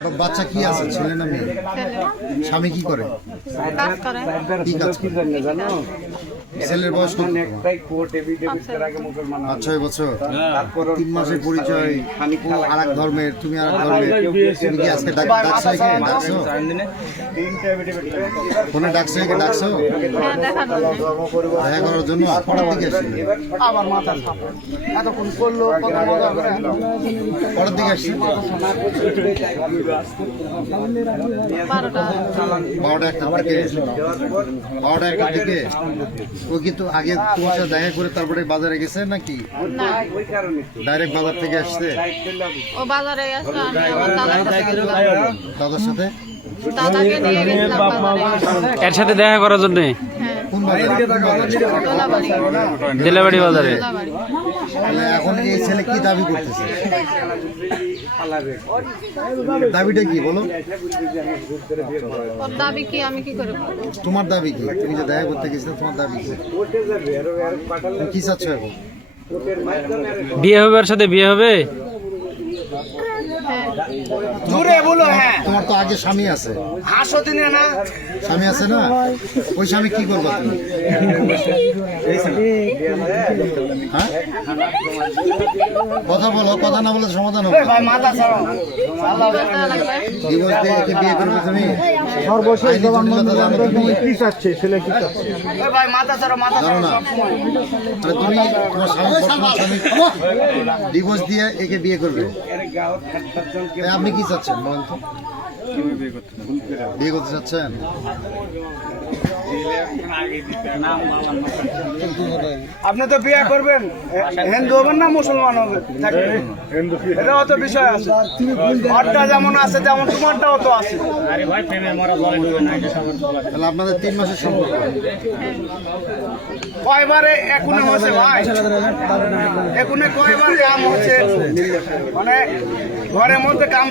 বাচ্চা কি আছে, ছেলে না মেয়ে? স্বামী কি করে? কি কাজ করে? ছেলের বয়স কত? 5-6 বছর। 3 মাসের পরিচয়, ও আরেক ধর্মের, তুমি আরেক ধর্মের। তুমি কি আজকে ডাকছো? ফোনে ডাকছো? দেখা করার জন্য পড়ার দিকে আসছি। পড়ার দিকে আসছি 12টা-1টার দিকে। ও কিন্তু আগে তোমার সাথে দেখা করে তারপরে বাজারে গেছে নাকি ডাইরেক্ট বাজার থেকে আসছে? ও বাজারে গেছে, দাদার সাথে এর সাথে দেখা করার জন্য কোন বাজারে? দিলাবাড়ি বাজারে। এখন এই ছেলে কি দাবি করতেছে? দাবিটা কি বলো? ওর দাবি কি, আমি কি করে বলবো? তোমার দাবি কি? তুমি যে দেখা করতে গেছিলে, তোমার দাবি কি? তুমি কি চাচ্ছ এখন? বিয়ে হবে, ওর সাথে বিয়ে হবে। জোরে বলো। হ্যাঁ, তোমার তো আগে স্বামী আছে। হাসো দিনে না, স্বামী আছে না? ওই স্বামী কি করবা তুমি? হ্যাঁ, কথা বলো, কথা না বলে সমাধান হবে। ভাই মাথা ছাড়ো। ডিভোর্স দিয়ে একে বিয়ে করবে তুমি? সর্বশেষ জানো তুমি? কি চাচ্ছে ছেলে, কি চাচ্ছে? ভাই মাথা ছাড়ো, মাথা জানো ছাড়ো না? সব সময়। তাহলে তুমি তোমার স্বামী ডিভোর্স দিয়ে একে বিয়ে করবে? তাই আপনি কি চাচ্ছেন বলেন তো? বিয়ে করতে চাচ্ছেন? আপনি তো বিয়ে করবেন, হিন্দু হবেন না মুসলমান হবেন? এটাও তো বিষয় আছে। ওরটা যেমন আছে তেমন তোমারটাও তো আছে। তাহলে আপনাদের 3 মাসের সম্পর্ক। কয়বারে একুনে হয়েছে ভাই? একুনে কয়বার কাম হচ্ছে, মানে ঘরের মধ্যে কাম